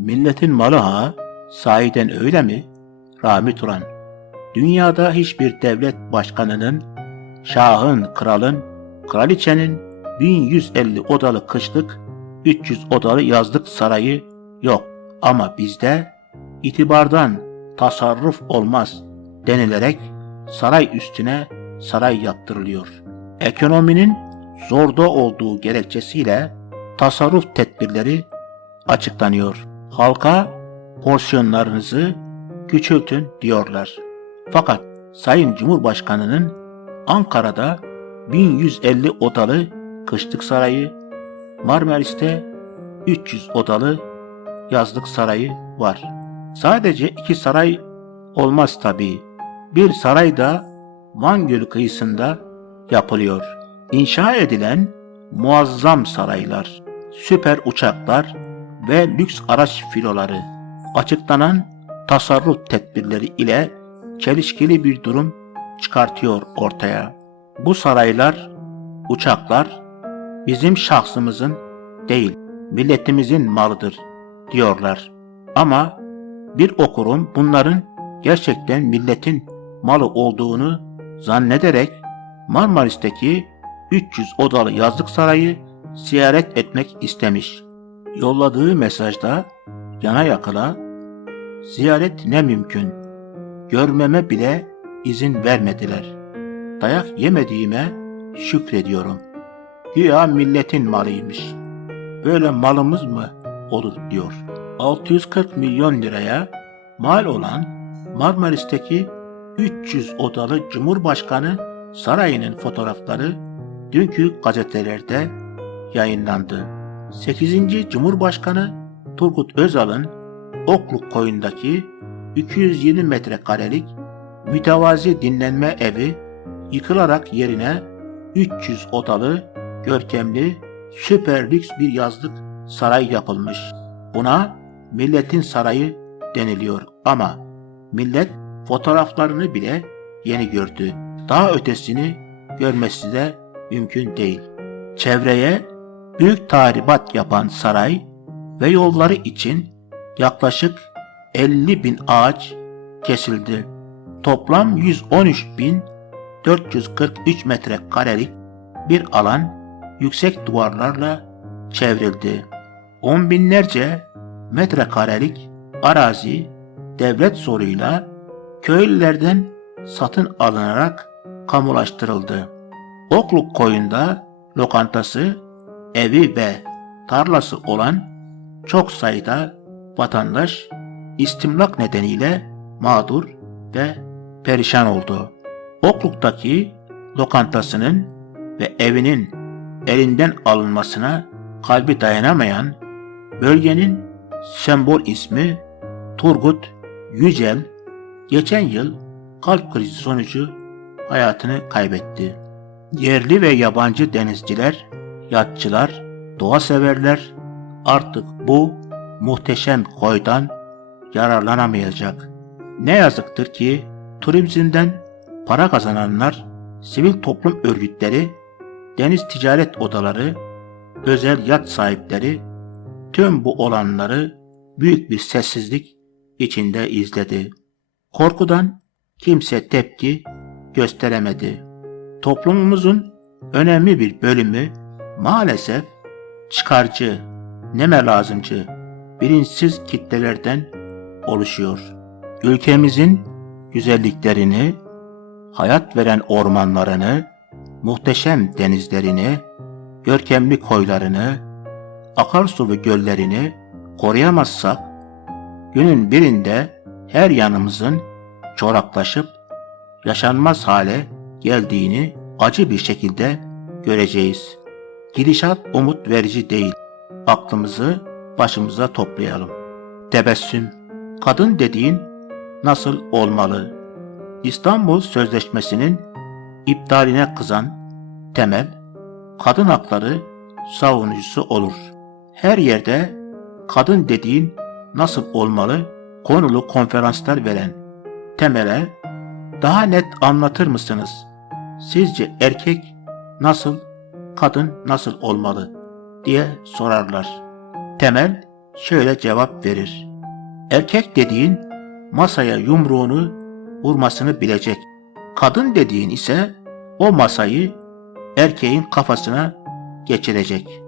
Milletin malı ha? Sahiden öyle mi? Rami Turan Dünyada hiçbir devlet başkanının, şahın, kralın, kraliçenin 1150 odalı kışlık, 300 odalı yazlık sarayı yok. Ama bizde itibardan tasarruf olmaz denilerek saray üstüne saray yaptırılıyor. Ekonominin zorda olduğu gerekçesiyle tasarruf tedbirleri açıklanıyor. Halka porsiyonlarınızı küçültün diyorlar. Fakat Sayın Cumhurbaşkanı'nın Ankara'da 1150 odalı kışlık sarayı, Marmaris'te 300 odalı yazlık sarayı var. Sadece iki saray olmaz tabii. Bir saray da Van Gölü kıyısında yapılıyor. İnşa edilen muazzam saraylar, süper uçaklar ve lüks araç filoları, açıklanan tasarruf tedbirleri ile çelişkili bir durum çıkartıyor ortaya. Bu saraylar, uçaklar bizim şahsımızın değil, milletimizin malıdır diyorlar. Ama bir okurum bunların gerçekten milletin malı olduğunu zannederek Marmaris'teki 300 odalı yazlık sarayı ziyaret etmek istemiş. Yolladığı mesajda yana yakıla ziyaret ne mümkün, görmeme bile izin vermediler. Dayak yemediğime şükrediyorum. Güya milletin malıymış. Böyle malımız mı olur diyor. 640 milyon liraya mal olan Marmaris'teki 300 odalı Cumhurbaşkanı sarayının fotoğrafları dünkü gazetelerde yayınlandı. 8. Cumhurbaşkanı Turgut Özal'ın Okluk koyundaki 220 metrekarelik mütevazi dinlenme evi yıkılarak yerine 300 odalı görkemli süper lüks bir yazlık saray yapılmış. Buna milletin sarayı deniliyor ama millet fotoğraflarını bile yeni gördü. Daha ötesini görmesi de mümkün değil. Çevreye büyük tahribat yapan saray ve yolları için yaklaşık 50 bin ağaç kesildi. Toplam 113 bin 443 metrekarelik bir alan yüksek duvarlarla çevrildi. On binlerce metrekarelik arazi devlet zoruyla köylülerden satın alınarak kamulaştırıldı. Okluk koyunda lokantası, evi ve tarlası olan çok sayıda vatandaş istimlak nedeniyle mağdur ve perişan oldu. Okluk'taki lokantasının ve evinin elinden alınmasına kalbi dayanamayan bölgenin sembol ismi Turgut Yücel geçen yıl kalp krizi sonucu hayatını kaybetti. Yerli ve yabancı denizciler, yatçılar, doğa severler artık bu muhteşem koydan yararlanamayacak. Ne yazıktır ki turizmden para kazananlar, sivil toplum örgütleri, deniz ticaret odaları, özel yat sahipleri tüm bu olanları büyük bir sessizlik içinde izledi. Korkudan kimse tepki gösteremedi. Toplumumuzun önemli bir bölümü maalesef çıkarcı, neme lazımcı, bilinçsiz kitlelerden oluşuyor. Ülkemizin güzelliklerini, hayat veren ormanlarını, muhteşem denizlerini, görkemli koylarını, akarsu ve göllerini koruyamazsak, günün birinde her yanımızın çoraklaşıp yaşanmaz hale geldiğini acı bir şekilde göreceğiz. Gidişat umut verici değil. Aklımızı başımıza toplayalım. Tebessüm, kadın dediğin nasıl olmalı? İstanbul Sözleşmesi'nin iptaline kızan Temel, kadın hakları savunucusu olur. Her yerde kadın dediğin nasıl olmalı konulu konferanslar veren Temel'e daha net anlatır mısınız? Sizce erkek nasıl, kadın nasıl olmalı diye sorarlar. Temel şöyle cevap verir. Erkek dediğin masaya yumruğunu vurmasını bilecek. Kadın dediğin ise o masayı erkeğin kafasına geçirecek.